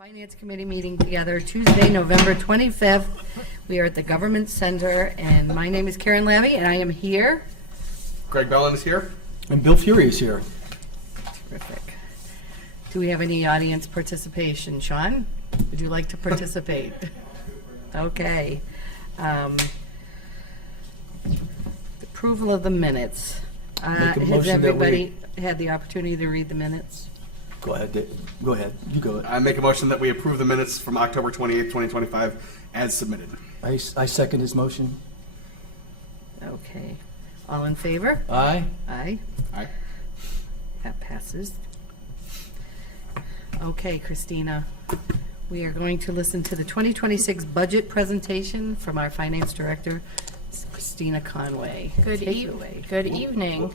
Finance Committee meeting together Tuesday, November 25th. We are at the Government Center, and my name is Karen Labby, and I am here. Greg Bellin is here. And Bill Fury is here. Terrific. Do we have any audience participation? Sean, would you like to participate? Okay. Approval of the minutes. Make a Has motion that everybody had the opportunity to read the minutes? Go ahead, Dave. Go ahead. You go. I make a motion that we approve the minutes from October 28th, 2025 as submitted. I second his motion. Okay. All in favor? Aye. Aye. Aye. That passes. Okay, Christina, we are going to listen to the 2026 budget presentation from our finance director, Christina Conway. Good Take it away. Good evening.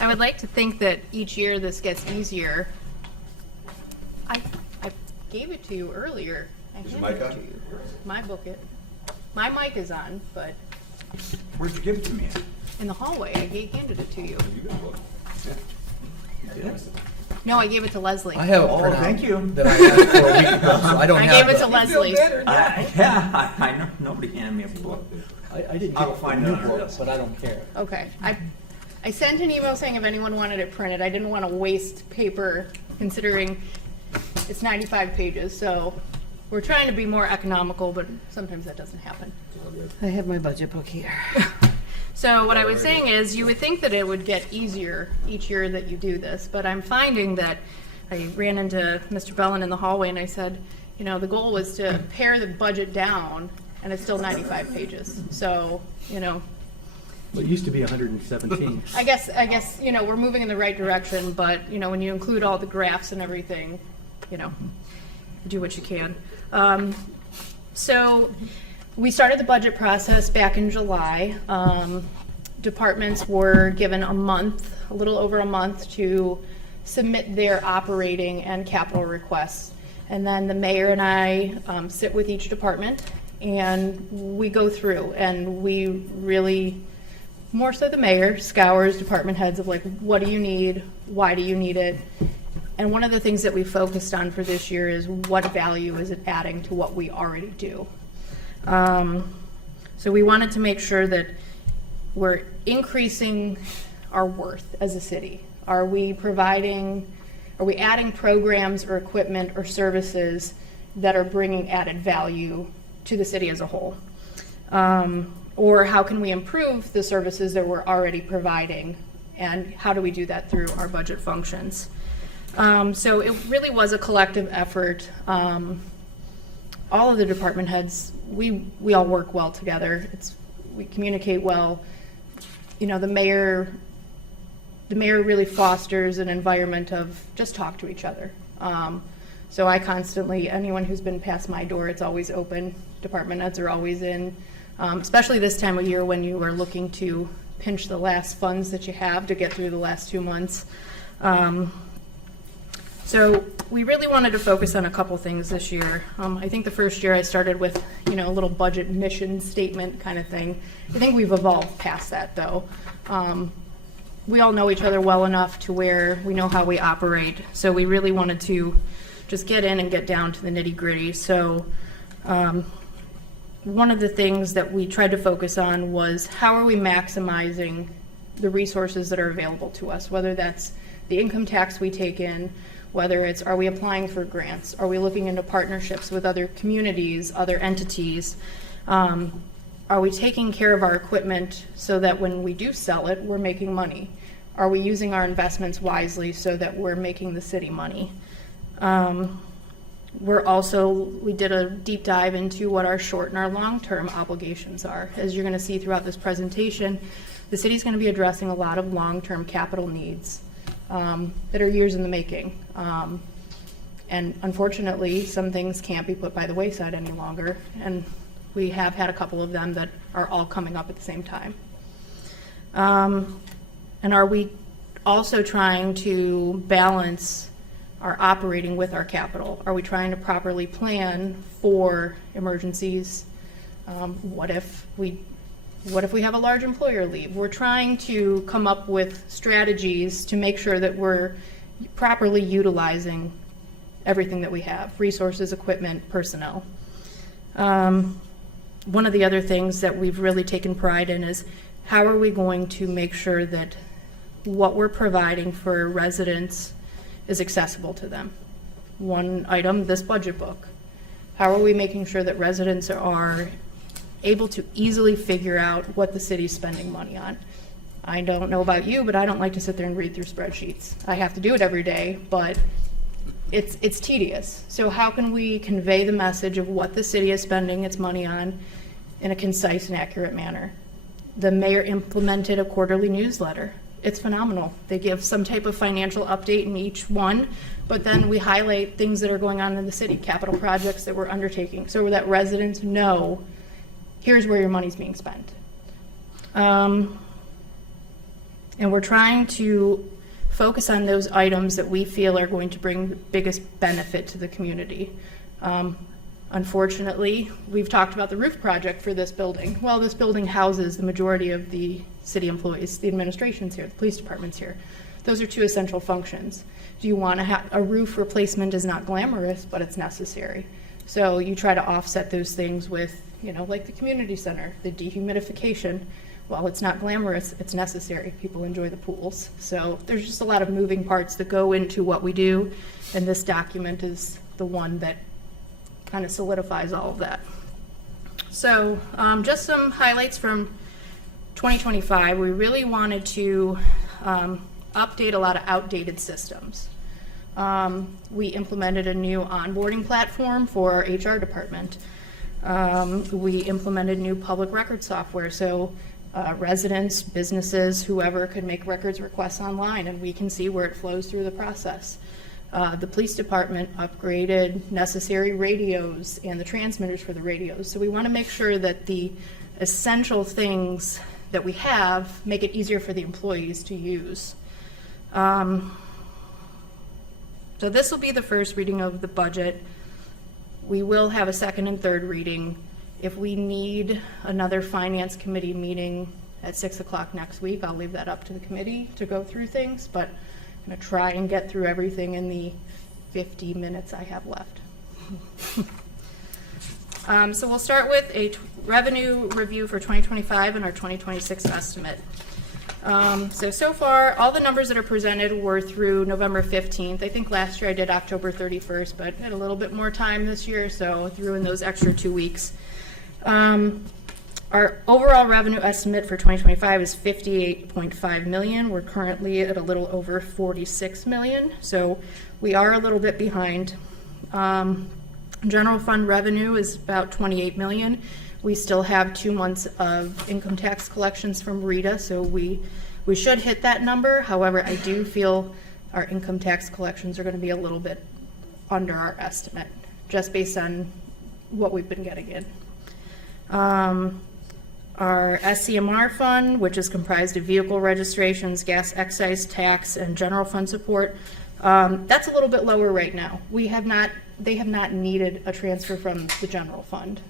I would like to think that each year this gets easier. I gave it to you earlier. I Is your handed mic it on? to you. My booklet. My mic is on, but Where'd you give it to me? in the hallway, I handed it to you. You did? No, I gave it to Leslie. I have a Oh, printout thank you. that I had for a week ago, so I don't I have gave it to the- Leslie. Yeah, I know, nobody handed me a book. I didn't I'll get find the it new on our book, desk. but I don't care. Okay. I sent an email saying if anyone wanted it printed. I didn't want to waste paper considering it's 95 pages. So we're trying to be more economical, but sometimes that doesn't happen. I have my budget book here. So what I was saying is, you would think that it would get easier each year that you do this, but I'm finding that I ran into Mr. Bellin in the hallway and I said, you know, the goal was to pare the budget down, and it's still 95 pages. So, you know, Well, it used to be 117. I guess, you know, we're moving in the right direction, but, you know, when you include all the graphs and everything, you know, do what you can. So we started the budget process back in July. Departments were given a month, a little over a month, to submit their operating and capital requests. And then the mayor and I sit with each department and we go through, and we really, more so the mayor, scours department heads of like, what do you need? Why do you need it? And one of the things that we focused on for this year is what value is it adding to what we already do? So we wanted to make sure that we're increasing our worth as a city. Are we adding programs or equipment or services that are bringing added value to the city as a whole? Or how can we improve the services that we're already providing? And how do we do that through our budget functions? So it really was a collective effort. All of the department heads, we all work well together. We communicate well. You know, the mayor really fosters an environment of just talk to each other. So I constantly, anyone who's been past my door, it's always open. Department heads are always in, especially this time of year when you are looking to pinch the last funds that you have to get through the last 2 months. So we really wanted to focus on a couple things this year. I think the first year I started with, you know, a little budget mission statement kind of thing. I think we've evolved past that though. We all know each other well enough to where we know how we operate. So we really wanted to just get in and get down to the nitty gritty. So one of the things that we tried to focus on was how are we maximizing the resources that are available to us, whether that's the income tax we take in, whether it's are we applying for grants, are we looking into partnerships with other communities, other entities, are we taking care of our equipment so that when we do sell it, we're making money? Are we using our investments wisely so that we're making the city money? We did a deep dive into what our short and our long-term obligations are. As you're going to see throughout this presentation, the city's going to be addressing a lot of long-term capital needs that are years in the making. And unfortunately, some things can't be put by the wayside any longer. And we have had a couple of them that are all coming up at the same time. And are we also trying to balance our operating with our capital? Are we trying to properly plan for emergencies? What if we have a large employer leave? We're trying to come up with strategies to make sure that we're properly utilizing everything that we have, resources, equipment, personnel. One of the other things that we've really taken pride in is how are we going to make sure that what we're providing for residents is accessible to them. One item, this budget book. How are we making sure that residents are able to easily figure out what the city's spending money on? I don't know about you, but I don't like to sit there and read through spreadsheets. I have to do it every day, but it's tedious. So how can we convey the message of what the city is spending its money on in a concise and accurate manner? The mayor implemented a quarterly newsletter. It's phenomenal. They give some type of financial update in each one, but then we highlight things that are going on in the city, capital projects that we're undertaking, so that residents know, here's where your money's being spent. And we're trying to focus on those items that we feel are going to bring the biggest benefit to the community. Unfortunately, we've talked about the roof project for this building. Well, this building houses the majority of the city employees, the administration's here, the police department's here. Those are two essential functions. Do you want to have, a roof replacement is not glamorous, but it's necessary. So you try to offset those things with, like the community center, the dehumidification. While it's not glamorous, it's necessary. People enjoy the pools. So there's just a lot of moving parts that go into what we do, and this document is the one that kind of solidifies all of that. So just some highlights from 2025. We really wanted to update a lot of outdated systems. We implemented a new onboarding platform for our HR department. We implemented new public record software, so residents, businesses, whoever could make records requests online, and we can see where it flows through the process. The police department upgraded necessary radios and the transmitters for the radios. So we want to make sure that the essential things that we have make it easier for the employees to use. So this will be the first reading of the budget. We will have a second and third reading. If we need another finance committee meeting at 6 o'clock next week, I'll leave that up to the committee to go through things, but I'm going to try and get through everything in the 50 minutes I have left. So we'll start with a revenue review for 2025 and our 2026 estimate. So far, all the numbers that are presented were through November 15th. I think last year I did October 31st, but had a little bit more time this year, so threw in those extra 2 weeks. Our overall revenue estimate for 2025 is $58.5 million. We're currently at a little over $46 million, so we are a little bit behind. General fund revenue is about $28 million. We still have 2 months of income tax collections from Rita, so we should hit that number. However, I do feel our income tax collections are going to be a little bit under our estimate, just based on what we've been getting in. Our SCMR fund, which is comprised of vehicle registrations, gas excise tax, and general fund support, that's a little bit lower right now. They have not needed a transfer from the general fund.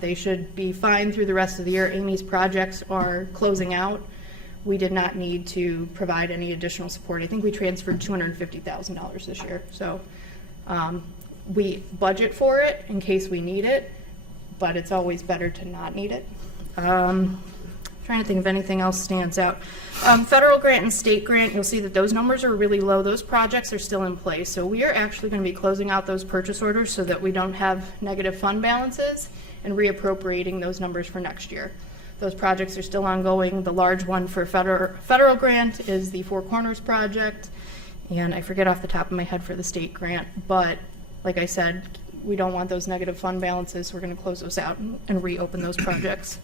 They should be fine through the rest of the year. Amy's projects are closing out. We did not need to provide any additional support. I think we transferred $250,000 this year. So we budget for it in case we need it, but it's always better to not need it. Trying to think if anything else stands out. Federal grant and state grant, you'll see that those numbers are really low. Those projects are still in place. So we are actually going to be closing out those purchase orders so that we don't have negative fund balances and reappropriating those numbers for next year. Those projects are still ongoing. The large one for federal grant is the Four Corners project. And I forget off the top of my head for the state grant, but like I said, we don't want those negative fund balances. We're going to close those out and reopen those projects.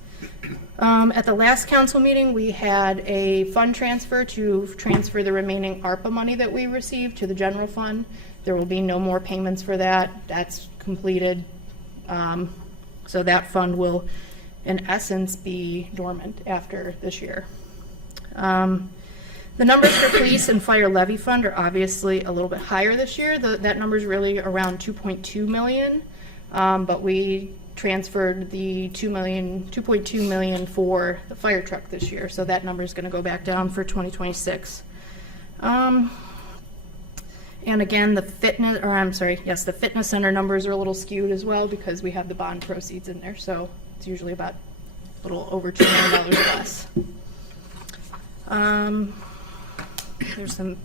At the last council meeting, we had a fund transfer to transfer the remaining ARPA money that we received to the general fund. There will be no more payments for that. That's completed. So that fund will, in essence, be dormant after this year. The numbers for police and fire levy fund are obviously a little bit higher this year. That number is really around $2.2 million, but we transferred the $2.2 million for the fire truck this year, so that number is going to go back down for 2026. And again, the the fitness center numbers are a little skewed as well because we have the bond proceeds in there, so it's usually about a little over $2 million less. There's some,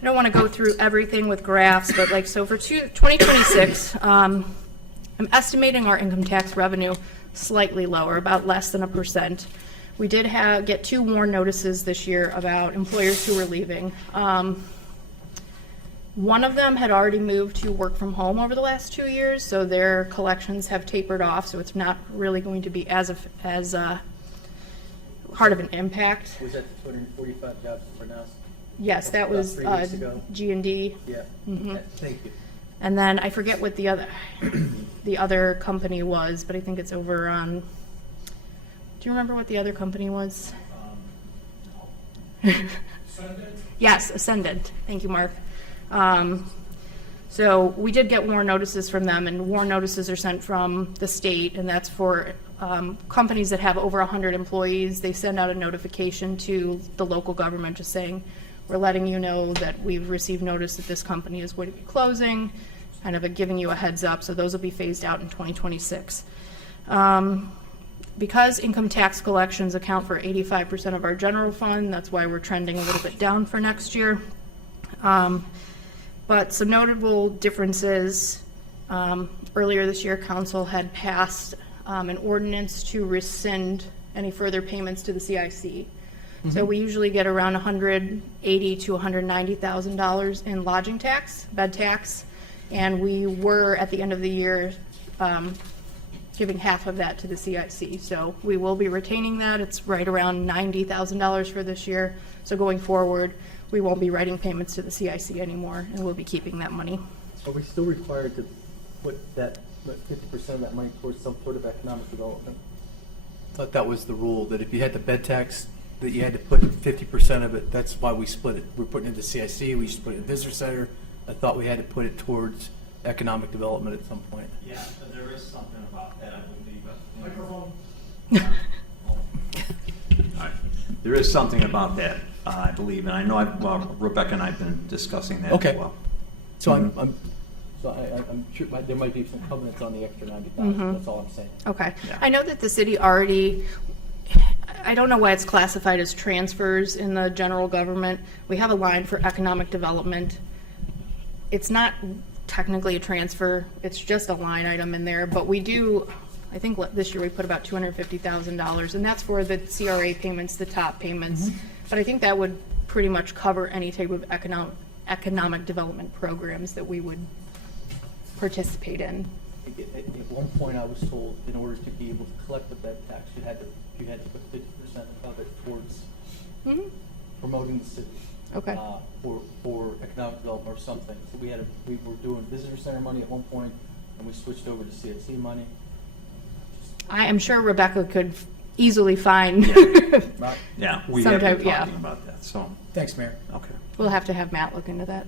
I don't want to go through everything with graphs, but like, so for 2026, I'm estimating our income tax revenue slightly lower, about less than 1%. We did get 2 warn notices this year about employers who were leaving. One of them had already moved to work from home over the last 2 years, so their collections have tapered off, so it's not really going to be as hard of an impact. Was that the 245 jobs for now? Yes, that About was 3 weeks ago? G&D. Yeah. Mhm. Okay, thank you. And then I forget what the other company was, but I think it's over on, do you remember what the other company was? Yes, Ascendant. Thank you, Mark. So we did get warn notices from them, and warn notices are sent from the state, and that's for companies that have over 100 employees. They send out a notification to the local government just saying, we're letting you know that we've received notice that this company is going to be closing, kind of giving you a heads up. So those will be phased out in 2026. Because income tax collections account for 85% of our general fund, that's why we're trending a little bit down for next year. But some notable differences, earlier this year, council had passed an ordinance to rescind any further payments to the CIC. So we usually get around $180,000 to $190,000 in lodging tax, bed tax, and we were, at the end of the year, giving half of that to the CIC. So we will be retaining that. It's right around $90,000 for this year. So going forward, we won't be writing payments to the CIC anymore, and we'll be keeping that money. Are we still required to put that 50% of that money towards some sort of economic development? I thought that was the rule, that if you had the bed tax, that you had to put 50% of it. That's why we split it. We're putting it into CIC, we should put it in visitor center. I thought we had to put it towards economic development at some point. Yeah, but there is something about that, I believe. Microphone. There is something about that, I believe, and I know Rebecca and I have been discussing that Okay. as well. So I'm sure there might be some covenants on the extra 90,000. That's all I'm saying. Okay. Yeah. I know that the city already, I don't know why it's classified as transfers in the general government. We have a line for economic development. It's not technically a transfer, it's just a line item in there, but we do, I think this year we put about $250,000, and that's for the CRA payments, the top payments. But I think that would pretty much cover any type of economic development programs that we would participate in. At one point, I was told in order to be able to collect the bed tax, you had to put 50% of it towards promoting the city. Okay. For economic development or something. So we were doing visitor center money at one point, and we switched over to CIC money. I am sure Rebecca could easily find, Right. Yeah, we have been Sometime, yeah. talking about that, so, Thanks, Mayor. okay. we'll have to have Matt look into that.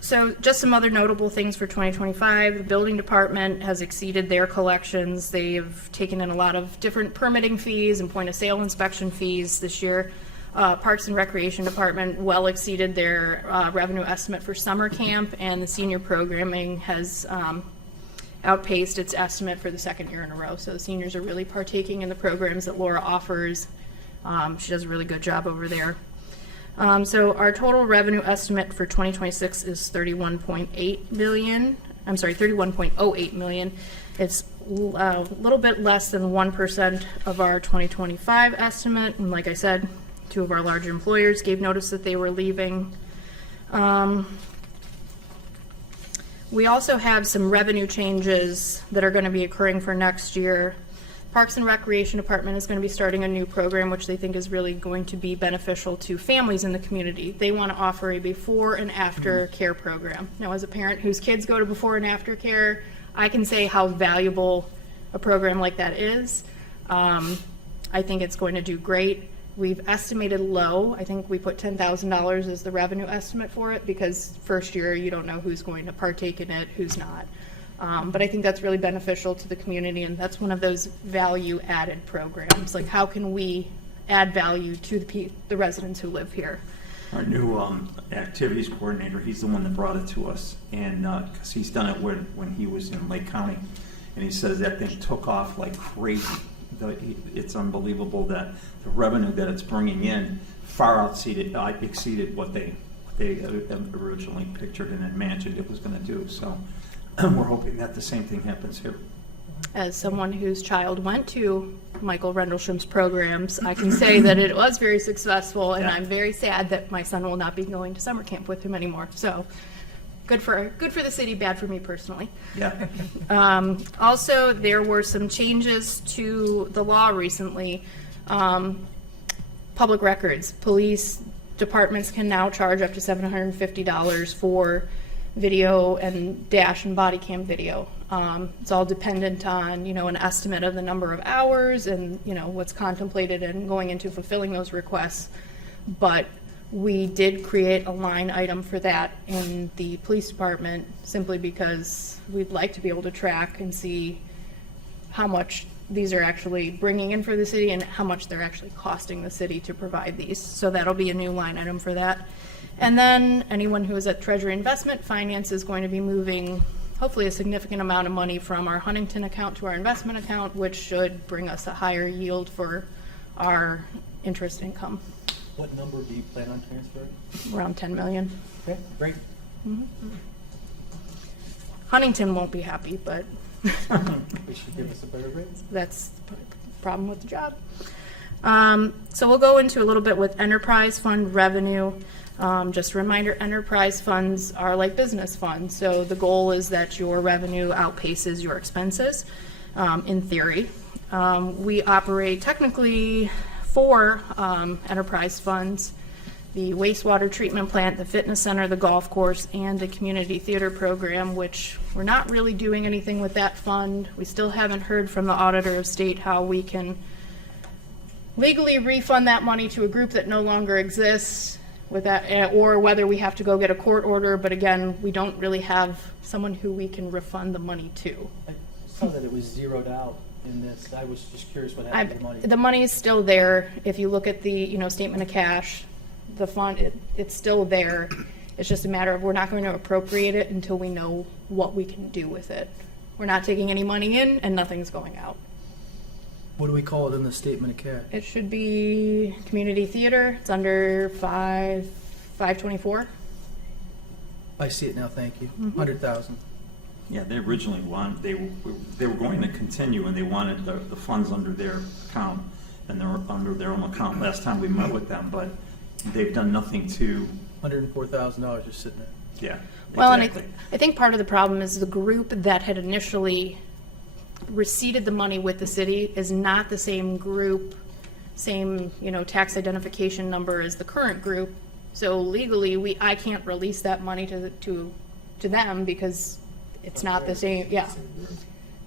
So just some other notable things for 2025. The building department has exceeded their collections. They've taken in a lot of different permitting fees and point of sale inspection fees this year. Parks and Recreation Department well exceeded their revenue estimate for summer camp, and the senior programming has outpaced its estimate for the second year in a row. So the seniors are really partaking in the programs that Laura offers. She does a really good job over there. So our total revenue estimate for 2026 is $31.8 million. I'm sorry, $31.08 million. It's a little bit less than 1% of our 2025 estimate. And like I said, 2 of our larger employers gave notice that they were leaving. We also have some revenue changes that are going to be occurring for next year. Parks and Recreation Department is going to be starting a new program, which they think is really going to be beneficial to families in the community. They want to offer a before and after care program. Now, as a parent whose kids go to before and after care, I can say how valuable a program like that is. I think it's going to do great. We've estimated low. I think we put $10,000 as the revenue estimate for it, because first year you don't know who's going to partake in it, who's not. But I think that's really beneficial to the community, and that's one of those value-added programs. Like, how can we add value to the residents who live here? our new activities coordinator, he's the one that brought it to us, and because he's done it when he was in Lake County, and he says that thing took off like crazy. It's unbelievable that the revenue that it's bringing in far exceeded what they had originally pictured and imagined it was going to do. So we're hoping that the same thing happens here. As someone whose child went to Michael Rendlesham's programs, I can say that it was very successful, and Yeah. I'm very sad that my son will not be going to summer camp with him anymore. So, good for the city, bad for me personally. Yeah. Also, there were some changes to the law recently. Public records, police departments can now charge up to $750 for video and dash and body cam video. It's all dependent on, an estimate of the number of hours and, what's contemplated and going into fulfilling those requests. But we did create a line item for that in the police department simply because we'd like to be able to track and see how much these are actually bringing in for the city and how much they're actually costing the city to provide these. So that'll be a new line item for that. And then anyone who is at Treasury Investment Finance is going to be moving hopefully a significant amount of money from our Huntington account to our investment account, which should bring us a higher yield for our interest income, What number do you plan on transferring? around 10 million. Okay, great. Huntington won't be happy, but They should give us a better rate. that's the problem with the job. So we'll go into a little bit with enterprise fund revenue. Just a reminder, enterprise funds are like business funds. So the goal is that your revenue outpaces your expenses, in theory. We operate technically 4 enterprise funds: the wastewater treatment plant, the fitness center, the golf course, and the community theater program, which we're not really doing anything with that fund. We still haven't heard from the auditor of state how we can legally refund that money to a group that no longer exists with that, or whether we have to go get a court order. But again, we don't really have someone who we can refund the money to. I saw that it was zeroed out in this. I was just curious what happened to the money. The money is still there. If you look at the, statement of cash, the fund, it's still there. It's just a matter of we're not going to appropriate it until we know what we can do with it. We're not taking any money in and nothing's going out. What do we call it in the statement of cash? It should be community theater. It's under 524. I see it now, thank you. 100,000. Yeah, they originally they were going to continue, and they wanted the funds under their account, and they were under their own account last time we met with them, but they've done nothing to, $104,000 just sitting there. yeah. Well, exactly. and I think part of the problem is the group that had initially receipted the money with the city is not the same group, same, tax identification number as the current group. So legally, I can't release that money to them because it's not the same, yeah.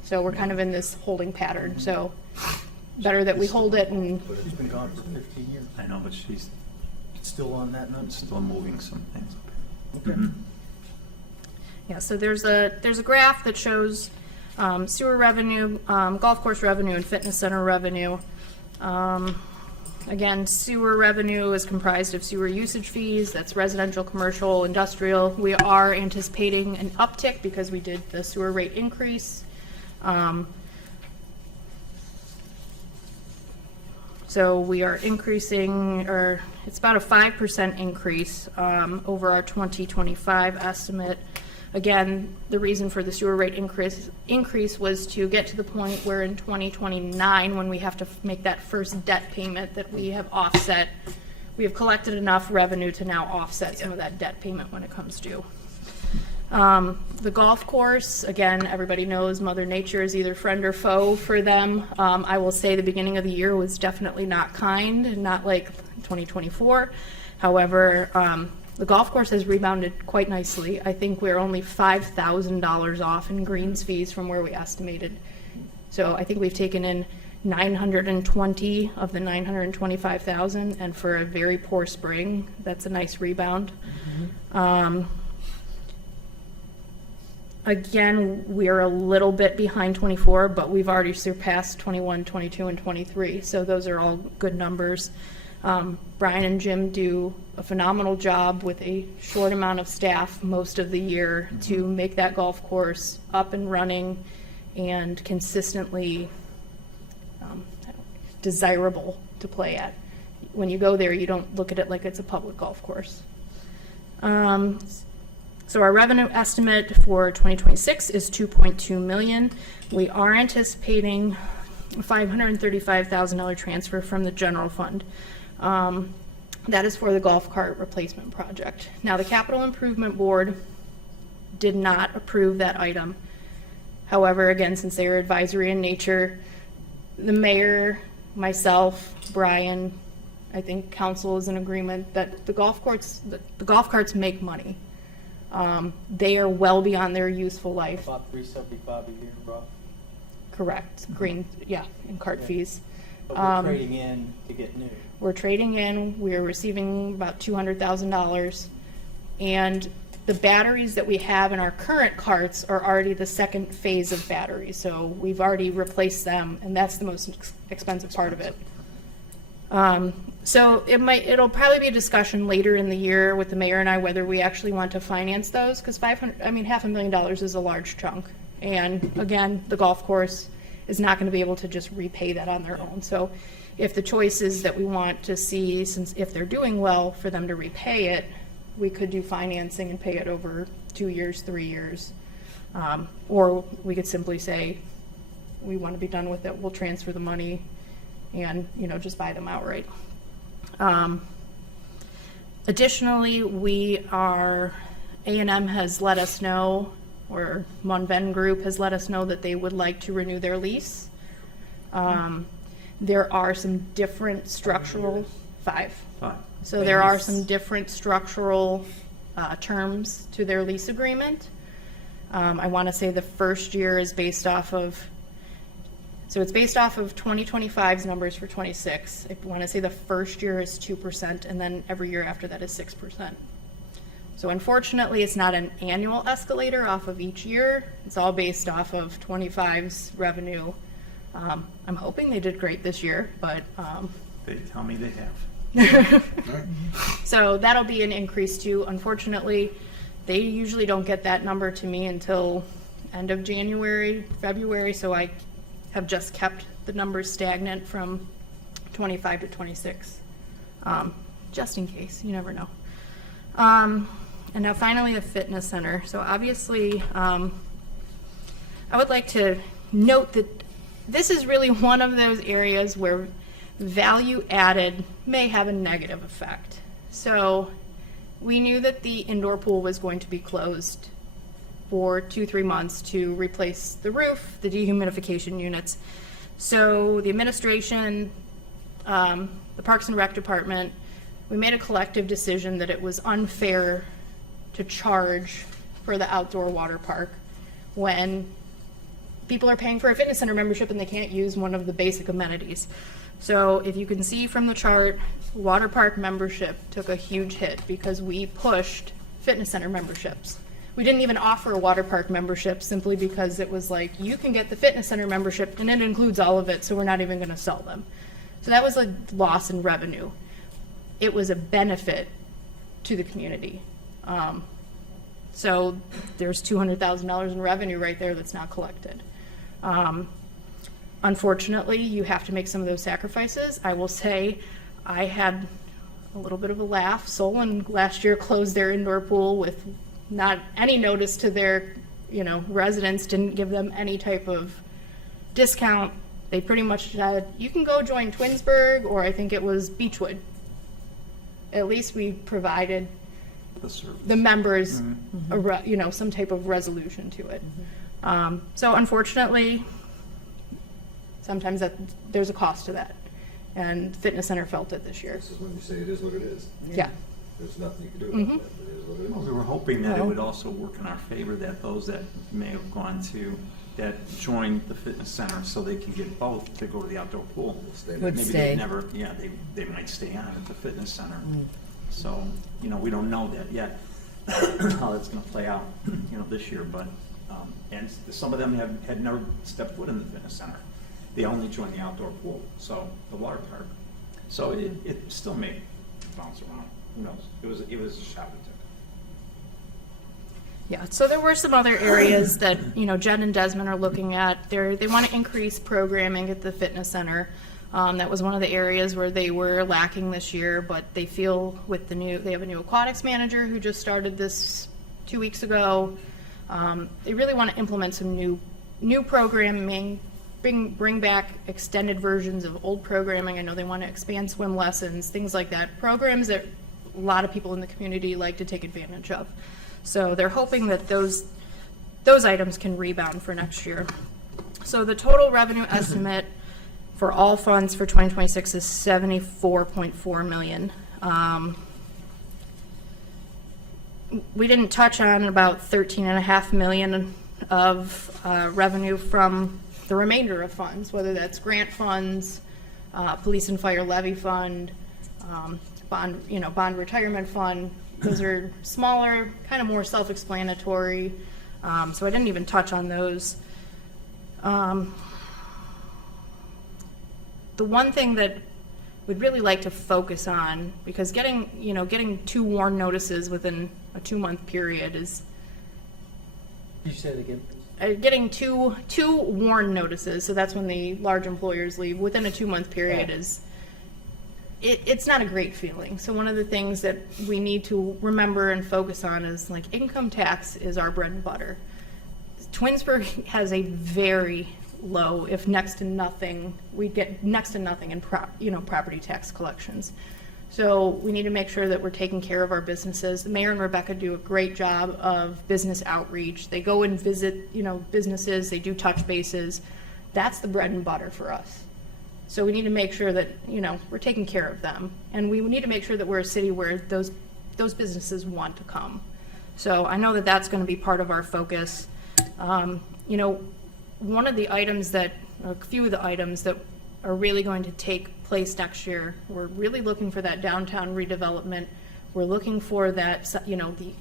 So we're kind of in this holding pattern, so better that we hold it and, She's been gone for 15 years. I know, but she's Still on that number? still moving some things. Okay. yeah, so there's a graph that shows sewer revenue, golf course revenue, and fitness center revenue. Again, sewer revenue is comprised of sewer usage fees. That's residential, commercial, industrial. We are anticipating an uptick because we did the sewer rate increase. So we are increasing, or it's about a 5% increase over our 2025 estimate. Again, the reason for the sewer rate increase was to get to the point where in 2029, when we have to make that first debt payment that we have offset, we have collected enough revenue to now offset some of that debt payment when it comes due. The golf course, again, everybody knows Mother Nature is either friend or foe for them. I will say the beginning of the year was definitely not kind, not like 2024. However, the golf course has rebounded quite nicely. I think we're only $5,000 off in greens fees from where we estimated. So I think we've taken in 920 of the 925,000, and for a very poor spring, that's a nice rebound. Again, we are a little bit behind 24, but we've already surpassed 21, 22, and 23, so those are all good numbers. Brian and Jim do a phenomenal job with a short amount of staff most of the year to make that golf course up and running and consistently desirable to play at. When you go there, you don't look at it like it's a public golf course. So our revenue estimate for 2026 is $2.2 million. We are anticipating a $535,000 transfer from the general fund. That is for the golf cart replacement project. Now, the Capital Improvement Board did not approve that item. However, again, since they are advisory in nature, the mayor, myself, Brian, I think council is in agreement that the golf carts make money. They are well beyond their useful life. About $375 a year, bro. Correct. Green, yeah, and cart fees. But we're trading in to get new. We're trading in, we're receiving about $200,000. And the batteries that we have in our current carts are already the second phase of batteries. So we've already replaced them, and that's the most expensive part of it. So it'll probably be a discussion later in the year with the mayor and I whether we actually want to finance those, because $500,000 is a large chunk. And again, the golf course is not going to be able to just repay that on their own. So if the choice is that we want to see, since if they're doing well, for them to repay it, we could do financing and pay it over 2 years, 3 years. Or we could simply say, we want to be done with it, we'll transfer the money and, just buy them outright. Additionally, A&M has let us know, or Monven Group has let us know that they would like to renew their lease. There are some different structural, 5. So there are some different structural terms to their lease agreement. I want to say the first year is based off of, so it's based off of 2025's numbers for 26. I want to say the first year is 2%, and then every year after that is 6%. So unfortunately, it's not an annual escalator off of each year. It's all based off of 25's revenue. I'm hoping they did great this year, but They tell me they have. so that'll be an increase too. Unfortunately, they usually don't get that number to me until end of January, February, so I have just kept the numbers stagnant from 25 to 26, just in case, you never know. And now finally, the fitness center. So obviously, I would like to note that this is really one of those areas where value added may have a negative effect. So we knew that the indoor pool was going to be closed for 2-3 months to replace the roof, the dehumidification units. So the administration, the Parks and Rec Department, we made a collective decision that it was unfair to charge for the outdoor water park when people are paying for a fitness center membership and they can't use one of the basic amenities. So if you can see from the chart, water park membership took a huge hit because we pushed fitness center memberships. We didn't even offer a water park membership simply because it was like, you can get the fitness center membership and it includes all of it, so we're not even going to sell them. So that was a loss in revenue. It was a benefit to the community. So there's $200,000 in revenue right there that's not collected. Unfortunately, you have to make some of those sacrifices. I will say I had a little bit of a laugh. Solon last year closed their indoor pool with not any notice to their residents, didn't give them any type of discount. They pretty much said, you can go join Twinsburg, or I think it was Beechwood. At least we provided the members some type of resolution to it. So unfortunately, sometimes there's a cost to that, and Fitness Center felt it this year. This is when you say it is what it is. Yeah. There's nothing you can do about that, but it is what it is. Well, we were hoping that it would also work in our favor, that those that may have that joined the fitness center so they can get both to go to the outdoor pool. Stay Would there. Maybe stay. they never, they might stay on at the fitness center. So, we don't know that yet, how that's gonna play out, this year, but, and some of them had never stepped foot in the fitness center. They only joined the outdoor pool, so the water park. So it still may bounce around, who knows? It was a shot we took. Yeah, so there were some other areas that, Jen and Desmond are looking at. They want to increase programming at the fitness center. That was one of the areas where they were lacking this year, but they feel with they have a new aquatics manager who just started this 2 weeks ago. They really want to implement some new programming, bring back extended versions of old programming. I know they want to expand swim lessons, things like that. Programs that a lot of people in the community like to take advantage of. So they're hoping that those items can rebound for next year. So the total revenue estimate for all funds for 2026 is $74.4 million. We didn't touch on about $13.5 million of revenue from the remainder of funds, whether that's grant funds, police and fire levy fund, bond retirement fund. Those are smaller, kind of more self-explanatory. So I didn't even touch on those. The one thing that we'd really like to focus on, because getting 2 warn notices within a 2-month period is, Did you say it again? getting two warn notices, so that's when the large employers leave, within a 2-month period is, it's not a great feeling. So one of the things that we need to remember and focus on is, like, income tax is our bread and butter. Twinsburg has a very low, if next to nothing, we get next to nothing in property tax collections. So we need to make sure that we're taking care of our businesses. The mayor and Rebecca do a great job of business outreach. They go and visit, businesses, they do touch bases. That's the bread and butter for us. So we need to make sure that, we're taking care of them. And we need to make sure that we're a city where those businesses want to come. So I know that that's going to be part of our focus. One of the items a few of the items that are really going to take place next year, we're really looking for that downtown redevelopment. We're looking for that, the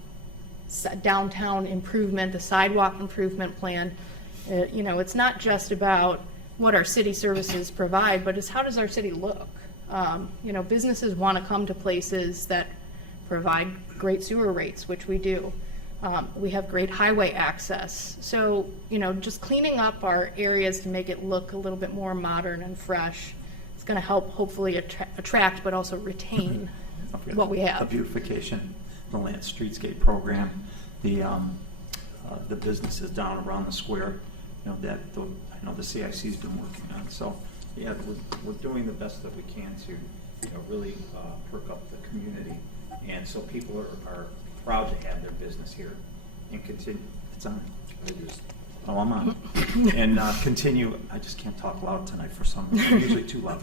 downtown improvement, the sidewalk improvement plan. It's not just about what our city services provide, but it's how does our city look? Businesses want to come to places that provide great sewer rates, which we do. We have great highway access. So, just cleaning up our areas to make it look a little bit more modern and fresh, it's going to help hopefully attract but also retain what we have. The beautification, the land streetscape program, the businesses down around the square, I know the CIC's been working on. So, yeah, we're doing the best that we can to, really perk up the community. And so people are proud to have their business here and continue. It's on. I'm on. And continue. I just can't talk loud tonight for some reason. I'm usually too loud.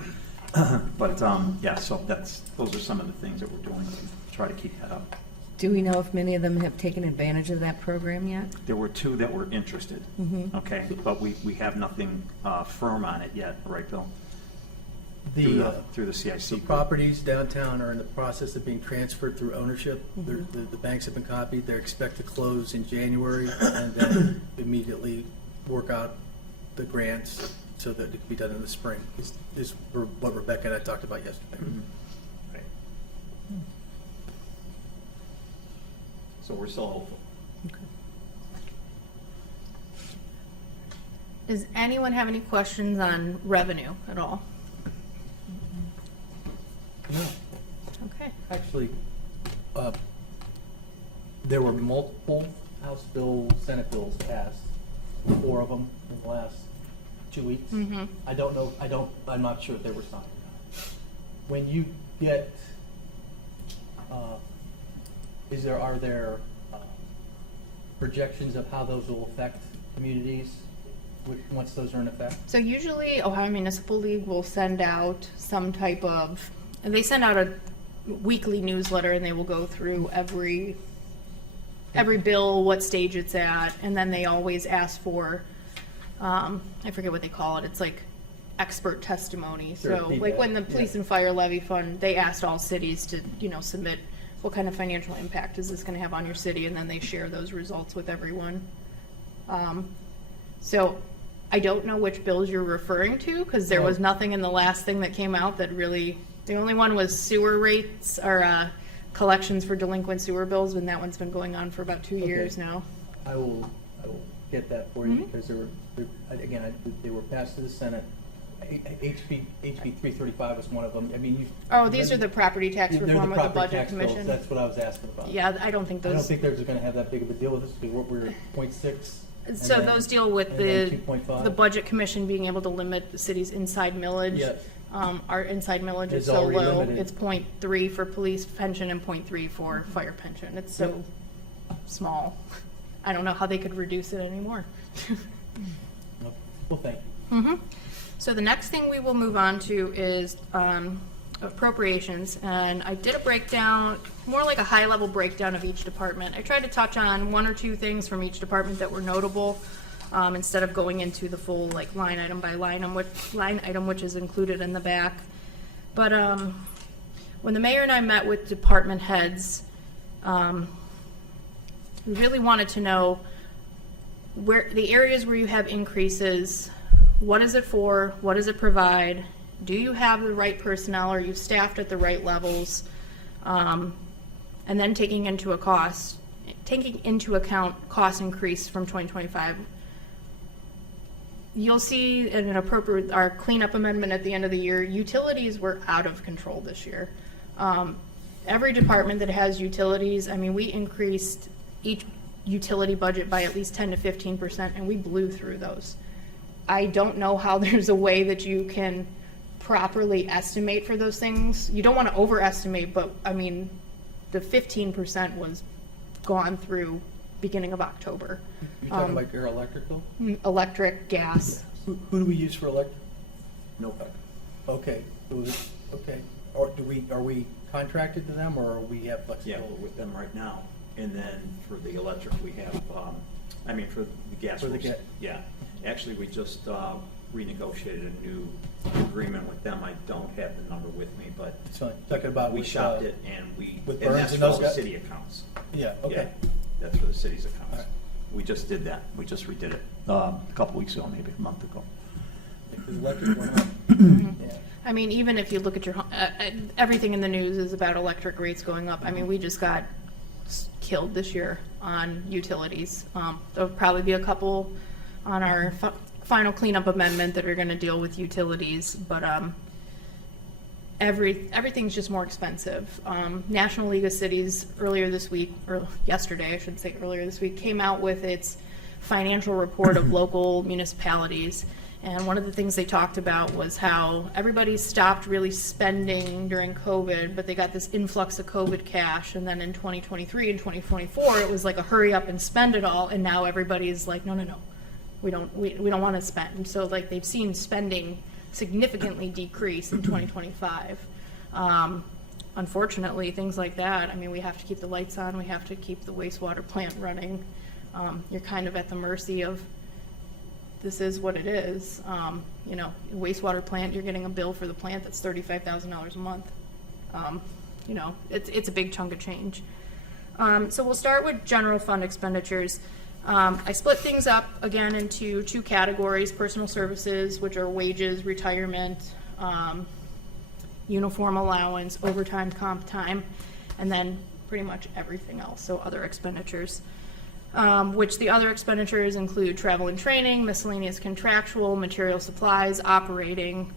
But yeah, so those are some of the things that we're doing to try to keep that up. Do we know if many of them have taken advantage of that program yet? There were 2 that were interested. Okay, but we have nothing firm on it yet, right, Bill? Through the CIC. The properties downtown are in the process of being transferred through ownership. The banks have been copied. They're expected to close in January and then immediately work out the grants so that it can be done in the spring. Is what Rebecca and I talked about yesterday. Right. So we're still hopeful. Does anyone have any questions on revenue at all? No. Okay. Actually, there were multiple House bill, Senate bills passed, 4 of them in the last 2 weeks. I'm not sure if they were signed or not. When you get, are there projections of how those will affect communities once those are in effect? So usually Ohio Municipal League will send out some type of, and they send out a weekly newsletter and they will go through every bill, what stage it's at, and then they always ask for, I forget what they call it, it's like expert testimony. So like when the police and fire levy fund, they asked all cities to, submit what kind of financial impact is this going to have on your city, and then they share those results with everyone. So I don't know which bills you're referring to, because there was nothing in the last thing that came out that really The only one was sewer rates, or collections for delinquent sewer bills, and that one's been going on for about 2 years Okay. now. I will get that for you, because they were passed to the Senate. HB 335 was one of them. I mean, you. Oh, these are the property tax They're reform with the property Budget tax bills. Commission? That's what I was asking about. Yeah, I don't think I don't those, think they're gonna have that big of a deal with this, because we're at 0.6. and so then- those deal with and then the 2.5. Budget Commission being able to limit the city's inside millage. Yes. Our inside millage is It's so already low, limited. it's 0.3 for police pension and 0.3 for fire pension. It's so small. I don't know how they could reduce it anymore. Well, thank you. So the next thing we will move on to is appropriations, and I did a breakdown, more like a high-level breakdown of each department. I tried to touch on one or two things from each department that were notable, instead of going into the full, like, line item by line item, which is included in the back. But when the mayor and I met with department heads, we really wanted to know where the areas where you have increases. What is it for? What does it provide? Do you have the right personnel? Are you staffed at the right levels? And then taking into account cost increase from 2025. You'll see in our cleanup amendment at the end of the year, utilities were out of control this year. Every department that has utilities, I mean, we increased each utility budget by at least 10 to 15%, and we blew through those. I don't know how there's a way that you can properly estimate for those things. You don't want to overestimate, but I mean, the 15% was gone through beginning of October. You're talking about your electric bill? Electric, gas. Who do we use for electric? Nobody. Okay, okay. Or are we contracted to them, or we have Yeah, flexibility? we're with them right now. And then for the electric, we have, for the gas. For the roofs, yeah. Actually, we just renegotiated a new agreement with them. I don't have the number with me, but So talking about we with, shopped it and with and Burns that's and for all those the guys? city accounts. Yeah, okay. Yeah, that's for the city's All accounts. right. We just did that. We just redid it a couple weeks ago, maybe a month ago. Because electric went up. Yeah. I mean, even if you look at everything in the news is about electric rates going up. I mean, we just got killed this year on utilities. There'll probably be a couple on our final cleanup amendment that are going to deal with utilities, but everything's just more expensive. National League of Cities earlier this week, or yesterday, I should say earlier this week, came out with its financial report of local municipalities. And one of the things they talked about was how everybody stopped really spending during COVID, but they got this influx of COVID cash. And then in 2023 and 2024, it was like a hurry up and spend it all. And now everybody's like, no, we don't want to spend. So like they've seen spending significantly decrease in 2025. Unfortunately, things like that, I mean, we have to keep the lights on, we have to keep the wastewater plant running. You're kind of at the mercy of, this is what it is. Wastewater plant, you're getting a bill for the plant that's $35,000 a month. It's a big chunk of change. So we'll start with general fund expenditures. I split things up again into two categories: personal services, which are wages, retirement, uniform allowance, overtime, comp time, and then pretty much everything else, so other expenditures. Which the other expenditures include travel and training, miscellaneous contractual, material supplies, operating.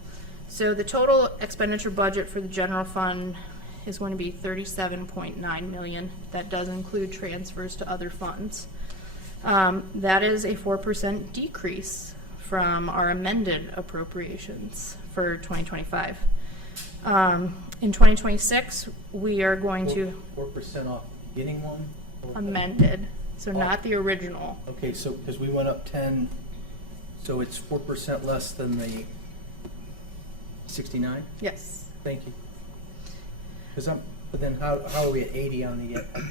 So the total expenditure budget for the general fund is going to be $37.9 million. That does include transfers to other funds. That is a 4% decrease from our amended appropriations for 2025. In 2026, we are going to 4% off the beginning one? Or- amended, so not the original. Okay, so, because we went up 10, so it's 4% less than the 69? Yes. Thank you. But then how are we at 80 at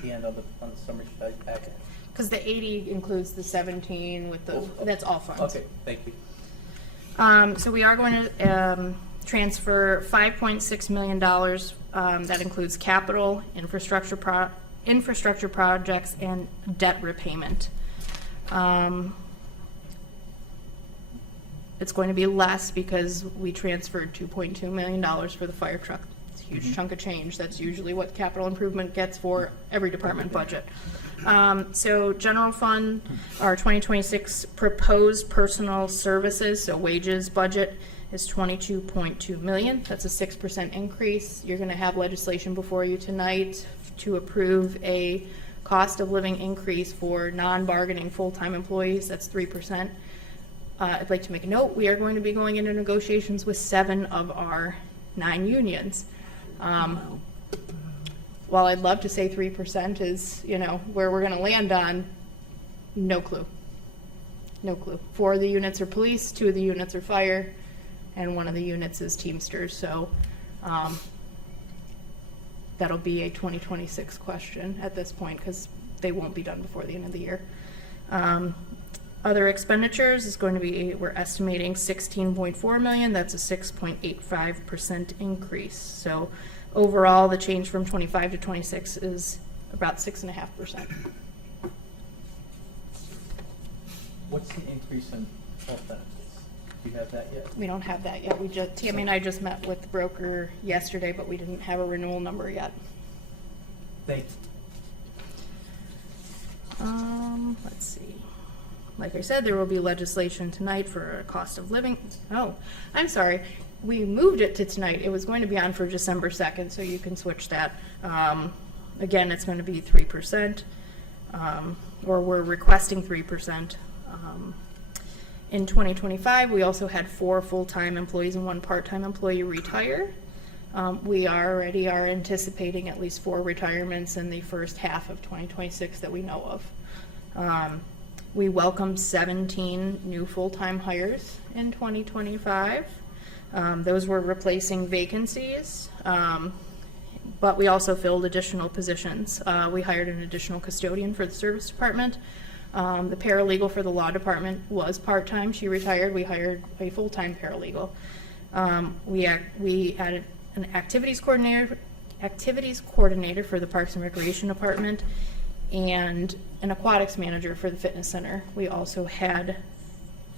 the end on the summary sheet packet? Because the 80 includes the 17 with the, that's all funds. Okay, thank you. So we are going to transfer $5.6 million. That includes capital, infrastructure projects, and debt repayment. It's going to be less because we transferred $2.2 million for the fire truck huge chunk of change. That's usually what capital improvement gets for every department budget. So general fund, our 2026 proposed personal services, so wages budget is 22.2 million. That's a 6% increase. You're going to have legislation before you tonight to approve a cost of living increase for non-bargaining full-time employees. That's 3%. I'd like to make a note, we are going to be going into negotiations with 7 of our 9 unions. While I'd love to say 3% is, where we're going to land on, no clue. No clue. 4 of the units are police, 2 of the units are fire, and 1 of the units is Teamsters. So that'll be a 2026 question at this point because they won't be done before the end of the year. Other expenditures is going to be, we're estimating 16.4 million. That's a 6.85% increase. So overall, the change from 25 to 26 is about 6.5%. What's the increase in health benefits? Do you have that yet? We don't have that yet. Tammy and I just met with the broker yesterday, but we didn't have a renewal number yet. Thanks. Let's see. Like I said, there will be legislation tonight for a cost of living. Oh, I'm sorry. We moved it to tonight. It was going to be on for December 2nd, so you can switch that. Again, it's going to be 3%, or we're requesting 3%. In 2025, we also had 4 full-time employees and 1 part-time employee retire. We already are anticipating at least 4 retirements in the first half of 2026 that we know of. We welcomed 17 new full-time hires in 2025. Those were replacing vacancies, but we also filled additional positions. We hired an additional custodian for the service department. The paralegal for the law department was part-time. She retired. We hired a full-time paralegal. We added an activities coordinator for the Parks and Recreation Department, and an aquatics manager for the fitness center. We also had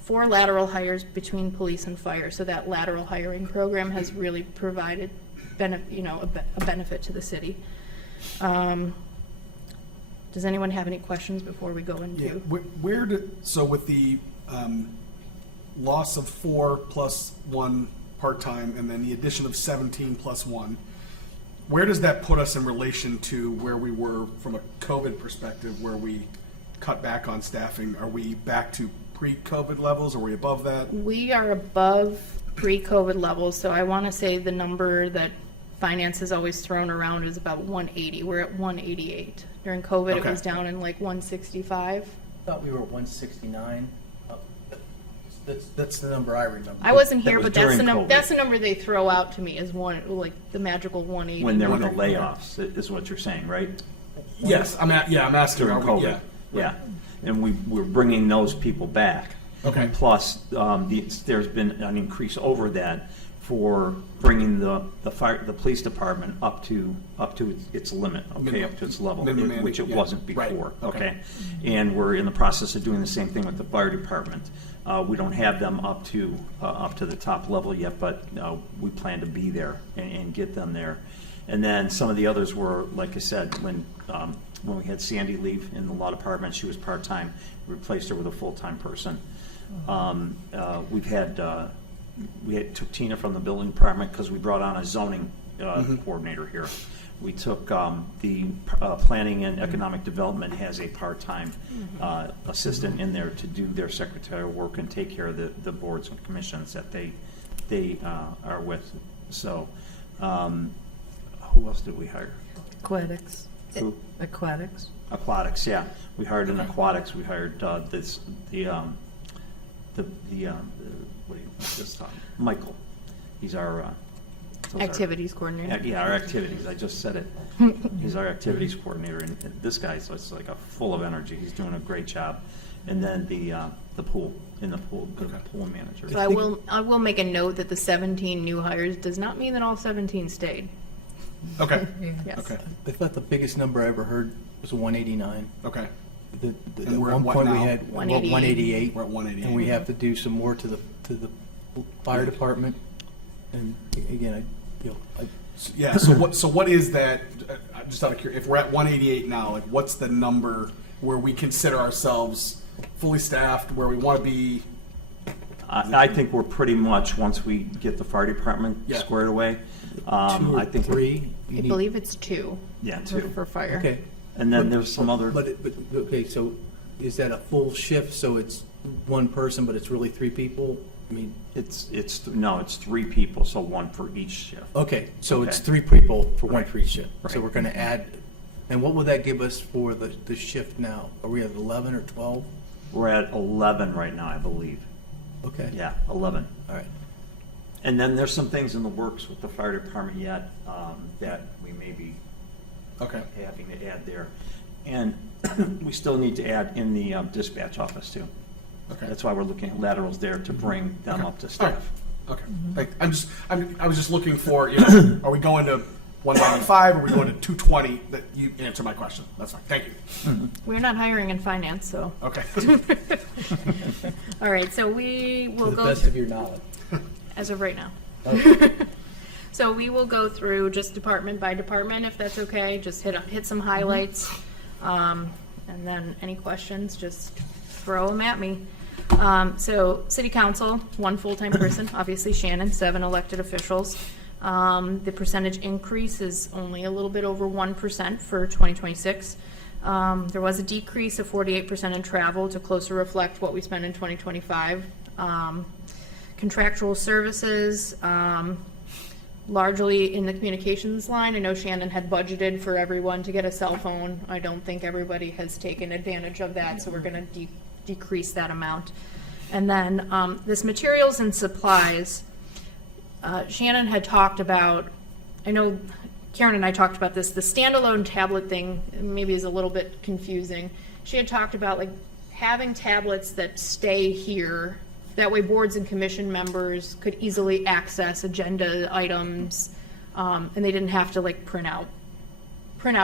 4 lateral hires between police and fire, so that lateral hiring program has really provided a benefit to the city. Does anyone have any questions before we go into? So with the loss of 4 plus 1 part-time and then the addition of 17 plus 1, where does that put us in relation to where we were from a COVID perspective, where we cut back on staffing? Are we back to pre-COVID levels? Are we above that? We are above pre-COVID levels, so I want to say the number that finance has always thrown around is about 180. We're at 188. During COVID, Okay. it was down in like 165. I thought we were at 169. That's the number I remember. I wasn't That here, was but that's the during number. COVID. That's the number they throw out to me as like the magical 180. When there were the number. layoffs, is what you're saying, right? Yes, I'm asking. During are we- COVID, yeah. And we're bringing those people back. Okay. Plus, there's been an increase over that for bringing the police department up to its limit, okay, up to its level, Minimum which it yeah. wasn't Right. before, Okay. okay? And we're in the process of doing the same thing with the fire department. We don't have them up to the top level yet, but we plan to be there and get them there. And then some of the others were, like I said, when we had Sandy leave in the law department, she was part-time, we replaced her with a full-time person. We took Tina from the building department because we brought on a zoning coordinator here. We took the planning and economic development has a part-time assistant in there to do their secretarial work and take care of the boards and commissions that they are with. So, who else did we hire? Aquatics. Who? Aquatics. Aquatics, yeah. We hired an aquatics. We hired Michael. He's our Activities coordinator. Yeah, our activities. I just said it. He's our activities coordinator, and this guy's just like full of energy. He's doing a great job. And then the pool manager. So I will make a note that the 17 new hires does not mean that all 17 stayed. Okay. Yes. Okay. I thought the biggest number I ever heard was 189. Okay. At And we're at one what point we now? had 188. 188. We're at 188. And we have to do some more to the fire department. And again, Yeah, so what is that, just out of curiosity, if we're at 188 now, like, what's the number where we consider ourselves fully staffed, where we want to be? I think we're pretty much, once we get the fire department Yeah. squared away, Two or I think. three? You I need- believe it's 2. Yeah, 2. For fire. Okay. And then there's some other, But, okay, so is that a full shift, so it's one person, but it's really 3 people? I mean, no, it's 3 people, so 1 for each shift. okay, so it's Okay. 3 people for one Right. for each shift. So Right. we're gonna add, and what will that give us for the shift now? Are we at 11 or 12? We're at 11 right now, I believe. Okay. Yeah, 11. All right. And then there's some things in the works with the fire department yet that we may be Okay. having to add there. And we still need to add in the dispatch office too. Okay. That's why we're looking at laterals there to bring them Okay. up to All right. staff. Okay. I was just looking for, you know, are we going to 195, or are we going to 220? That you answer my question. That's fine. Thank you. We're not hiring in finance, so. Okay. All right, so we To will the go best through, of your knowledge. as of right now. Okay. So we will go through just department by department, if that's okay, just hit some highlights. And then any questions, just throw them at me. So city council, 1 full-time person, obviously Shannon, 7 elected officials. The percentage increase is only a little bit over 1% for 2026. There was a decrease of 48% in travel to closer reflect what we spent in 2025. Contractual services, largely in the communications line. I know Shannon had budgeted for everyone to get a cell phone. I don't think everybody has taken advantage of that, so we're gonna decrease that amount. And then, this materials and supplies, Shannon had talked about, I know Karen and I talked about this, the standalone tablet thing maybe is a little bit confusing. She had talked about like having tablets that stay here. That way boards and commission members could easily access agenda items, and they didn't have to like print out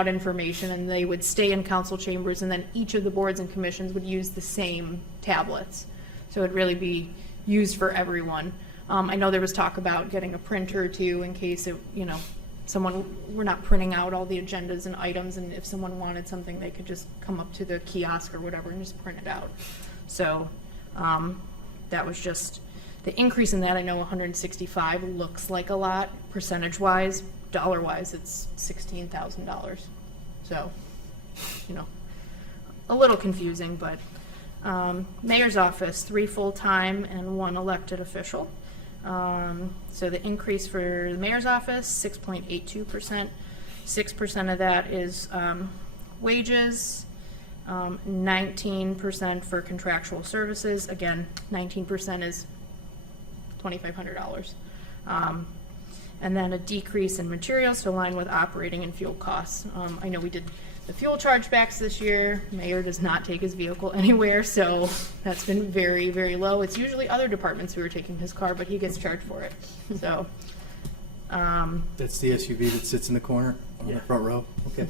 information, and they would stay in council chambers, and then each of the boards and commissions would use the same tablets. So it'd really be used for everyone. I know there was talk about getting a printer too, in case it, you know, we're not printing out all the agendas and items, and if someone wanted something, they could just come up to the kiosk or whatever and just print it out. So, that was just, the increase in that, I know 165 looks like a lot, percentage-wise, dollar-wise, it's $16,000. So, you know, a little confusing, but, mayor's office, 3 full-time and 1 elected official. So the increase for the mayor's office, 6.82%. 6% of that is wages, 19% for contractual services. Again, 19% is $2,500. And then a decrease in materials to align with operating and fuel costs. I know we did the fuel chargebacks this year. Mayor does not take his vehicle anywhere, so that's been very, very low. It's usually other departments who are taking his car, but he gets charged for it. So, That's the SUV that sits in the corner on the Yeah. front row? Okay.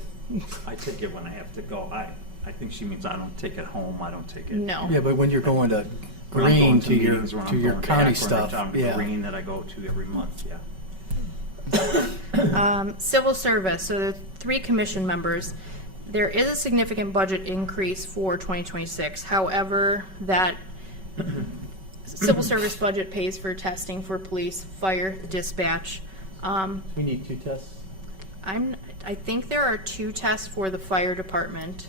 I take it when I have to go. I think she means I don't take it home. I don't take it. no. Yeah, but when you're going to When I'm Green going to your, meetings, when to I'm your going to county Akron or stuff, down to yeah. Green that I go to every month, yeah. Civil service, so the 3 commission members, there is a significant budget increase for 2026. However, that civil service budget pays for testing for police, fire, dispatch. We need 2 tests? I think there are 2 tests for the fire department.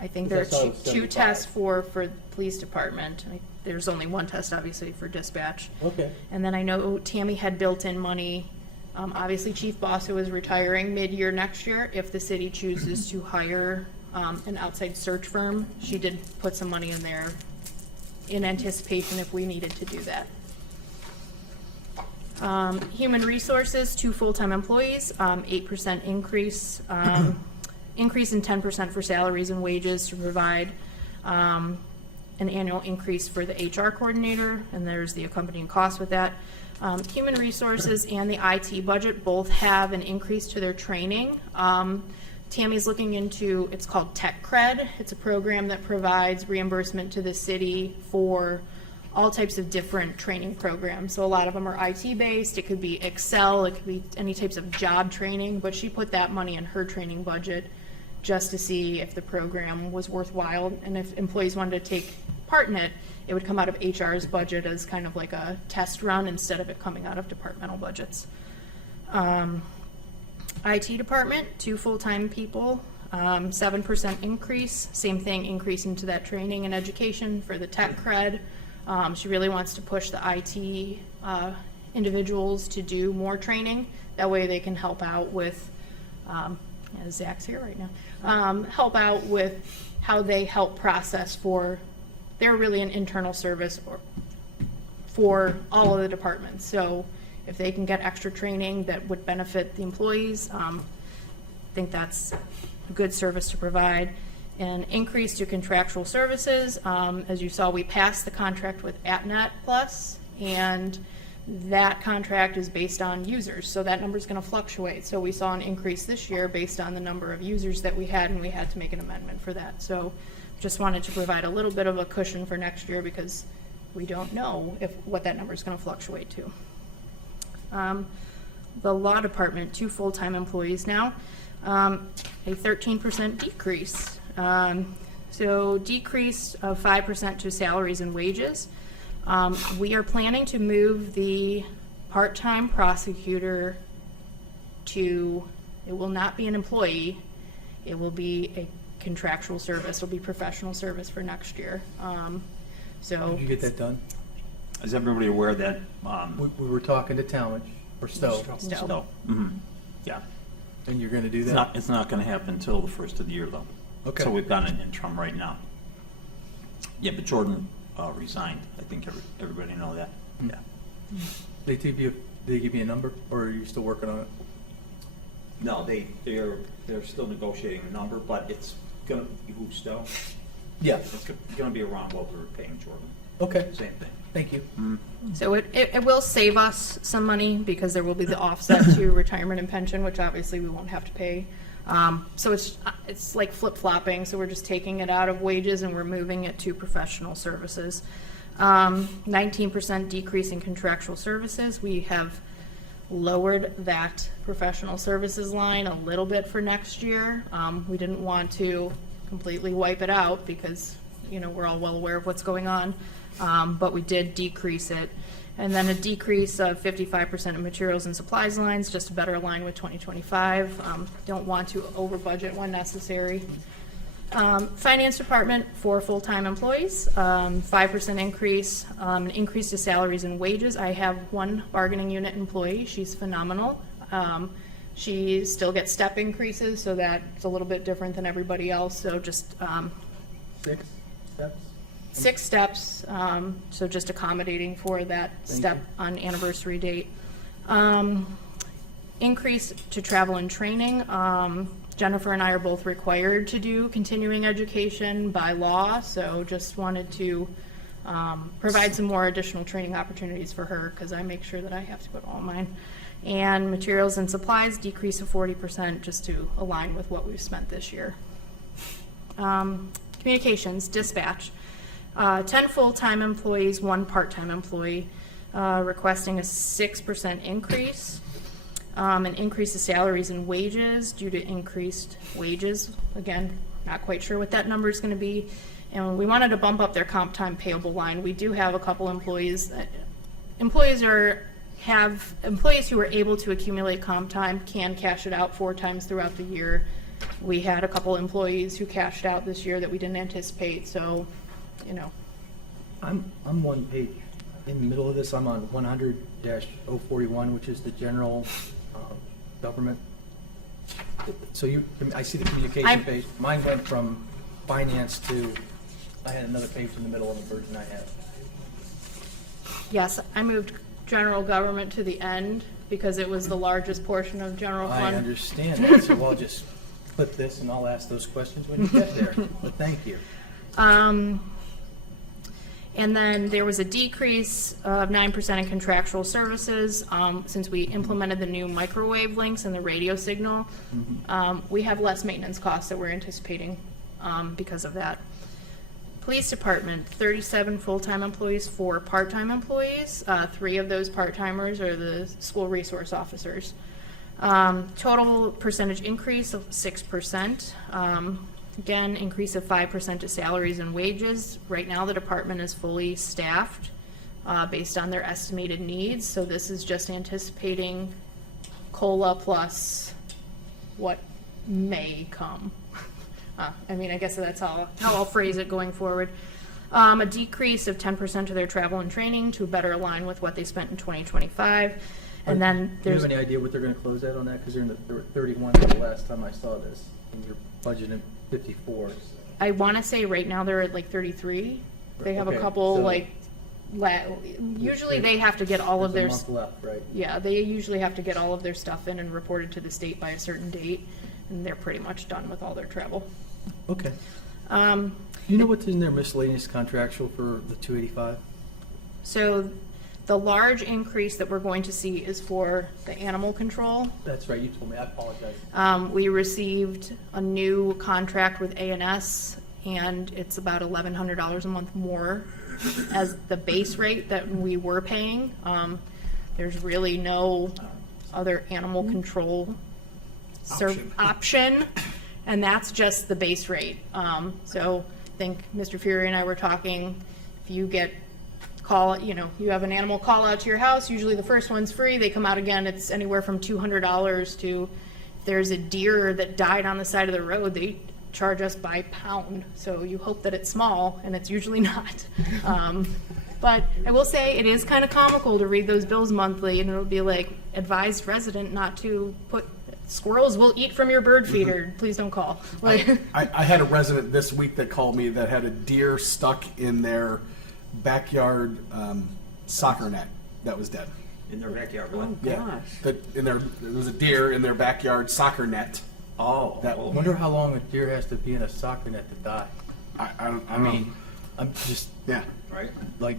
I think there are Because I saw it was 2 tests 75. for the police department. There's only 1 test, obviously, for dispatch. Okay. And then I know Tammy had built-in money. Obviously, Chief Bosso is retiring mid-year next year. If the city chooses to hire an outside search firm, she did put some money in there in anticipation if we needed to do that. Human resources, 2 full-time employees, 8% increase, increase in 10% for salaries and wages to provide an annual increase for the HR coordinator, and there's the accompanying cost with that. Human resources and the IT budget both have an increase to their training. Tammy's looking into, it's called Tech Cred. It's a program that provides reimbursement to the city for all types of different training programs. So a lot of them are IT-based, it could be Excel, it could be any types of job training, but she put that money in her training budget just to see if the program was worthwhile, and if employees wanted to take part in it, it would come out of HR's budget as kind of like a test run instead of it coming out of departmental budgets. IT department, 2 full-time people, 7% increase, same thing, increase into that training and education for the tech cred. She really wants to push the IT individuals to do more training. That way they can help out with, Zach's here right now, help out with how they help process they're really an internal service for all of the departments. So if they can get extra training that would benefit the employees, I think that's a good service to provide. An increase to contractual services. As you saw, we passed the contract with AtNet Plus, and that contract is based on users, so that number is going to fluctuate. So we saw an increase this year based on the number of users that we had, and we had to make an amendment for that. So just wanted to provide a little bit of a cushion for next year because we don't know what that number is going to fluctuate to. The law department, 2 full-time employees now, a 13% decrease. So decrease of 5% to salaries and wages. We are planning to move the part-time prosecutor it will not be an employee, it will be a contractual service, it'll be professional service for next year. So. Did you get that done? Is everybody aware that, We were talking to Talmadge, or Stowe, no, mhm, yeah. and you're gonna do It's that? not, it's not gonna happen until the first of the year, though. Okay. So we've got an interim right now. Yeah, but Jordan resigned. I think everybody know that. Hmm. Yeah. They give you a number, or are you still working on it? No, they're still negotiating a number, but it's gonna, who, Stowe? Yeah. It's gonna be around what we were paying Jordan. Okay, Same thing. thank you. So it will save us some money because there will be the offset to retirement and pension, which obviously we won't have to pay. So it's like flip-flopping, so we're just taking it out of wages and we're moving it to professional services. 19% decrease in contractual services. We have lowered that professional services line a little bit for next year. We didn't want to completely wipe it out because, we're all well aware of what's going on. But we did decrease it. And then a decrease of 55% of materials and supplies lines, just to better align with 2025. Don't want to over budget when necessary. Finance department, 4 full-time employees, 5% increase, an increase to salaries and wages. I have 1 bargaining unit employee. She's phenomenal. She still gets step increases, so that's a little bit different than everybody else. So just 6 steps? 6 steps, so just accommodating for that step on anniversary date. Increase to travel and training. Jennifer and I are both required to do continuing education by law, so just wanted to provide some more additional training opportunities for her because I make sure that I have to go to all mine. And materials and supplies, decrease of 40% just to align with what we've spent this year. Communications, dispatch. 10 full-time employees, 1 part-time employee, requesting a 6% increase. An increase to salaries and wages due to increased wages. Again, not quite sure what that number is going to be. And we wanted to bump up their comp time payable line. We do have a couple employees employees who are able to accumulate comp time can cash it out 4 times throughout the year. We had a couple employees who cashed out this year that we didn't anticipate, so, I'm 1 page in the middle of this. I'm on 100-041, which is the general government. So I see the communication page. Mine went from finance to, I had another page in the middle of the version I have. yes, I moved general government to the end because it was the largest portion of general I fund. understand that, so I'll just flip this and I'll ask those questions when you get there, but thank you. And then there was a decrease of 9% in contractual services. Since we implemented the new microwave links and the radio signal, we have less maintenance costs that we're anticipating because of that. Police Department, 37 full-time employees, 4 part-time employees. 3 of those part-timers are the school resource officers. Total percentage increase of 6%. Again, increase of 5% to salaries and wages. Right now, the department is fully staffed based on their estimated needs. So this is just anticipating COLA plus what may come. I mean, I guess that's how I'll phrase it going forward. A decrease of 10% to their travel and training to better align with what they spent in 2025. And then Do you there's, have any idea what they're gonna close out on that? Because they're in the 31 the last time I saw this, and you're budgeting 54. I want to say right now they're at like 33. They have a Okay, couple so- like, usually they have to get all of their, There's a month left, right? yeah, they usually have to get all of their stuff in and reported to the state by a certain date. And they're pretty much done with all their travel. Okay. You know what's in their miscellaneous contractual for the 285? So the large increase that we're going to see is for the animal control. That's right, you told me, I apologize. We received a new contract with A&S, and it's about $1,100 a month more as the base rate that we were paying. There's really no other animal control option, and that's just the base rate. So I think Mr. Fury and I were talking, if you get you have an animal call out to your house, usually the first one's free, they come out again, it's anywhere from $200 to, if there's a deer that died on the side of the road, they charge us by pound. So you hope that it's small, and it's usually not. But I will say, it is kind of comical to read those bills monthly, and it'll be like, advised resident not to put, squirrels will eat from your bird feeder, please don't call. Like, I had a resident this week that called me that had a deer stuck in their backyard soccer net that was dead. In their backyard, really? Yeah, there was a deer in their backyard soccer net. Oh. That- I wonder how long a deer has to be in a soccer net to die. I I mean, I'm just, yeah, Right? like,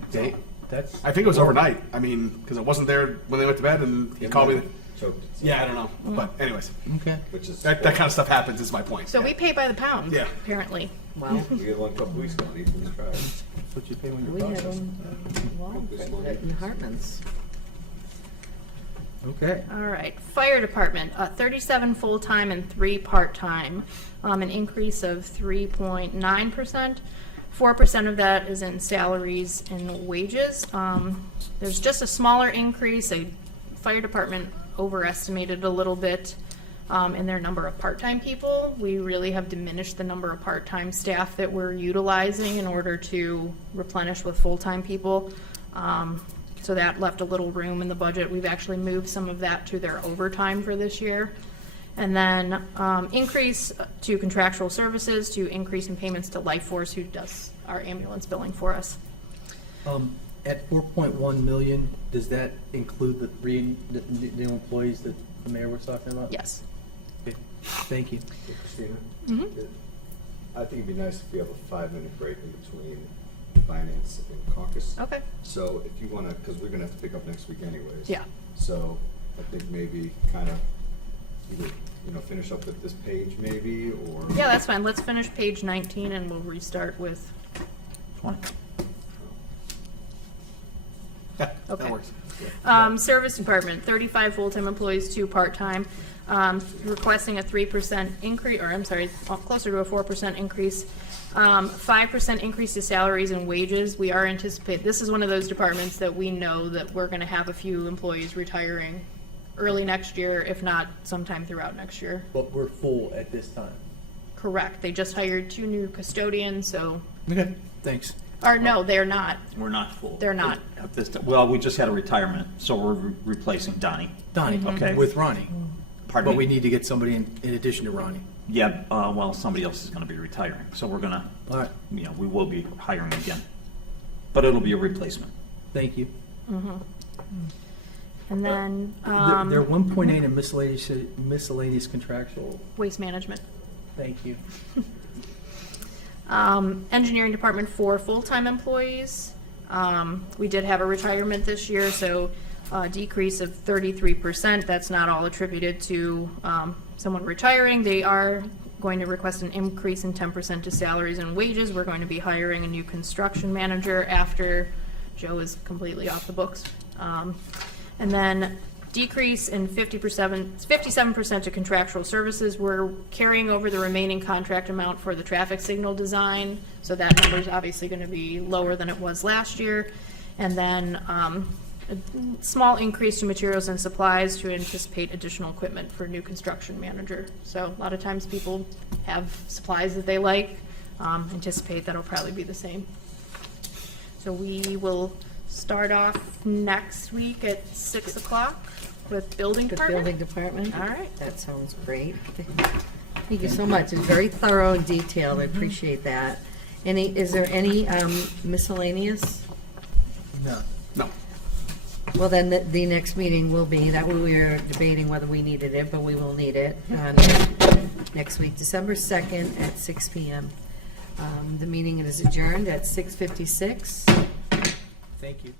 that's. I think it was overnight. I mean, because it wasn't there when they went to bed, and he called me. Choked it. Yeah, I don't know, but anyways, Okay. Which is. that kind of stuff happens. Is my point. so we pay by the pound, Yeah. apparently. Wow. We get one couple weeks ago, and Ethan was trying. That's what you pay when We you're had processing. in Hartman's. Okay. All right, fire department, 37 full-time and 3 part-time, an increase of 3.9%. 4% of that is in salaries and wages. There's just a smaller increase. A fire department overestimated a little bit in their number of part-time people. We really have diminished the number of part-time staff that we're utilizing in order to replenish with full-time people. So that left a little room in the budget. We've actually moved some of that to their overtime for this year. And then increase to contractual services to increase in payments to Life Force, who does our ambulance billing for us. At 4.1 million, does that include the 3 new employees that the mayor was talking about? Yes. Okay. Thank you. Christina? Mhm. I think it'd be nice if we have a 5-minute break in between finance and caucus. Okay. So if you wanna, cause we're gonna have to pick up next week anyways. Yeah. So I think maybe kinda either, finish up with this page maybe, or. Yeah, that's fine. Let's finish page 19 and we'll restart with, 20. Yeah, Okay. that works. service department, 35 full-time employees, 2 part-time, requesting a 3% increase, or I'm sorry, closer to a 4% increase. 5% increase to salaries and wages. We are anticipating, this is one of those departments that we know that we're gonna have a few employees retiring early next year, if not sometime throughout next year. But we're full at this time. Correct. They just hired 2 new custodians, so, Okay. Thanks. or no, they're not. We're not full. They're not. At this time. Well, we just had a retirement, so we're replacing Donnie. Donnie, Okay. with Ronnie. Pardon But we me? need to get somebody in addition to Ronnie. Yeah, well, somebody else is gonna be retiring, so we're gonna, All right. we will be hiring again. But it'll be a replacement. Thank you. And then, They're 1.8 in miscellaneous contractual. waste management. Thank you. Engineering department, 4 full-time employees. We did have a retirement this year, so a decrease of 33%. That's not all attributed to someone retiring. They are going to request an increase in 10% to salaries and wages. We're going to be hiring a new construction manager after Joe is completely off the books. And then decrease in 57% to contractual services. We're carrying over the remaining contract amount for the traffic signal design, so that number is obviously going to be lower than it was last year. And then a small increase to materials and supplies to anticipate additional equipment for new construction manager. So a lot of times people have supplies that they like, anticipate that'll probably be the same. So we will start off next week at 6 o'clock with building The department. building department? All right. That sounds great. Thank you so much. It's very thorough and detailed. I appreciate that. Is there any miscellaneous? No. No. Well, then the next meeting will be, that we were debating whether we needed it, but we will need it next week, December 2nd at 6 PM. The meeting is adjourned at 6:56. Thank you.